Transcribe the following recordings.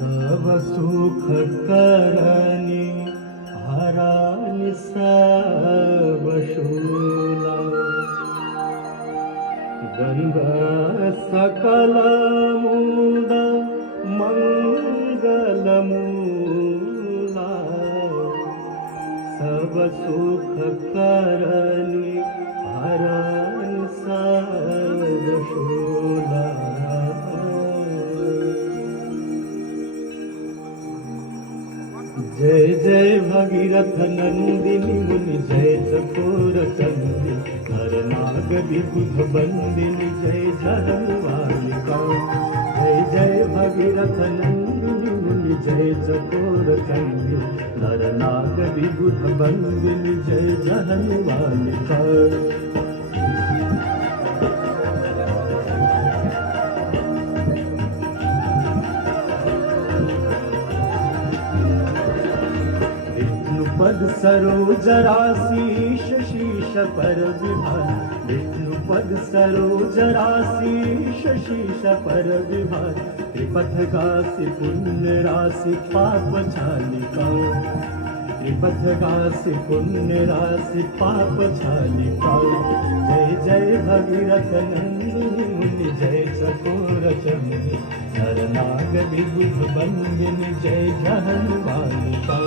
सब सुख करणी हरानी सब शूला गंगा सकल मूल मंगल मूला सब सुख करणी हरानी सब शूला जय जय भगीरथ नंदिनी मुनि जय चकोर चंदी हर नाग विबुध बंदिनी जय जहनवालिका जय जय भगीरथ नंदिनी मुनि जय चकोर चंदी हर नाग विबुध बंदिनी जय जहनवालिका पद सरोज राशीष शीश पर विभार विष्णुपद सरोज राशीष शीश पर विभार त्रिपथ गासी पुण्य राशि पाप छालिका त्रिपथ गासी पुण्य राशि पाप छालिका जय जय भगीरथ नंदिनी मुनि जय चकोर चंदी नरनाग विबुध बंदिनी जय जहनवालिका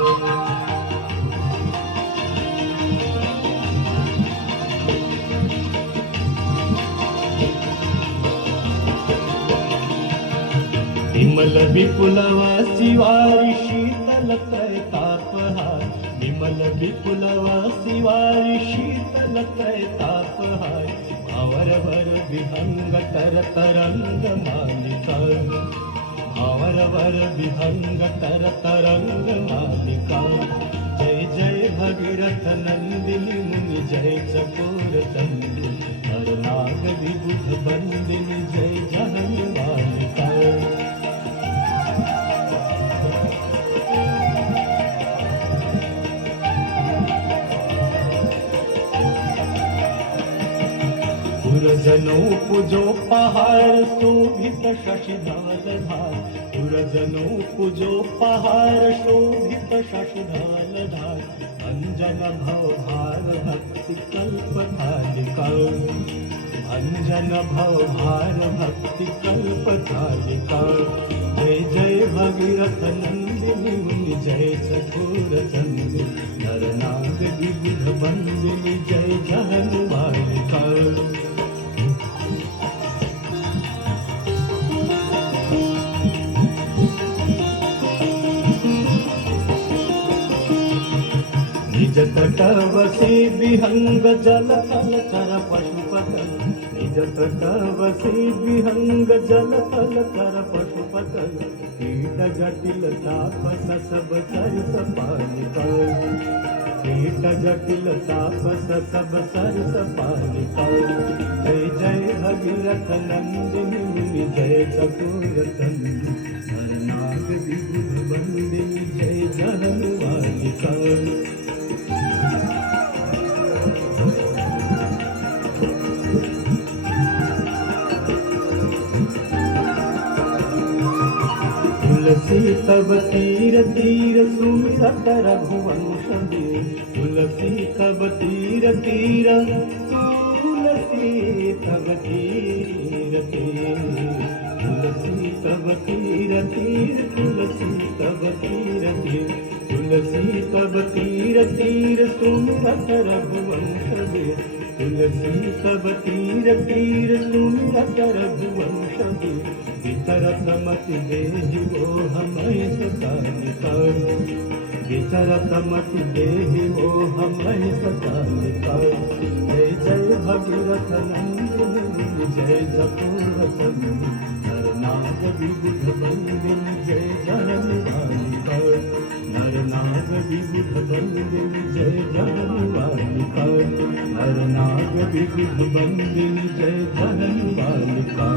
विमल विपुलवासी वारी शीतल त्रैतापहार विमल विपुलवासी वारी शीतल त्रैतापहार भावरवर विहंग तर तरंग मालिका भावरवर विहंग तर तरंग मालिका जय जय भगीरथ नंदिनी मुनि जय चकोर चंदी हर नाग विबुध बंदिनी जय जहनवालिका पुरजनो पूजो पहाड़ शोभित शशिधाल धार पुरजनो पूजो पहाड़ शोभित शशिधाल धार अंजन भव भार भक्ति कल्प थालिका अंजन भव भार भक्ति कल्प थालिका जय जय भगीरथ नंदिनी मुनि जय चकोर चंदी नरनाग विबुध बंदिनी जय जहनवालिका निज तट वसी विहंग जल तल चर पशुपतल निज तट वसी विहंग जल तल चर पशुपतल कीट जटिल तापस सब सरस पालिका कीट जटिल तापस सब सरस पालिका जय जय भगीरथ नंदिनी मुनि जय चकोर चंदी नरनाग विबुध बंदिनी जय जहनवालिका तुलसी तब तीर तीर सुमिरत रघुवंश तुलसी तब तीर तीर तुलसी तब तीर तीर तुलसी तब तीर तीर तुलसी तब तीर तीर तुलसी तब तीर तीर सुमिरत रघुवंश तुलसी तब तीर तीर सुमिरत रघुवंश विचरत मति देहि वो हमें सतालिका विचरत मति देहि वो हमें सतालिका जय जय भगीरथ नंदिनी जय चकोर चंदी नरनाग विबुध बंदिनी जय जहनवालिका नरनाग विबुध बंदिनी जय जहनवालिका नरनाग विबुध बंदिनी जय जहनवालिका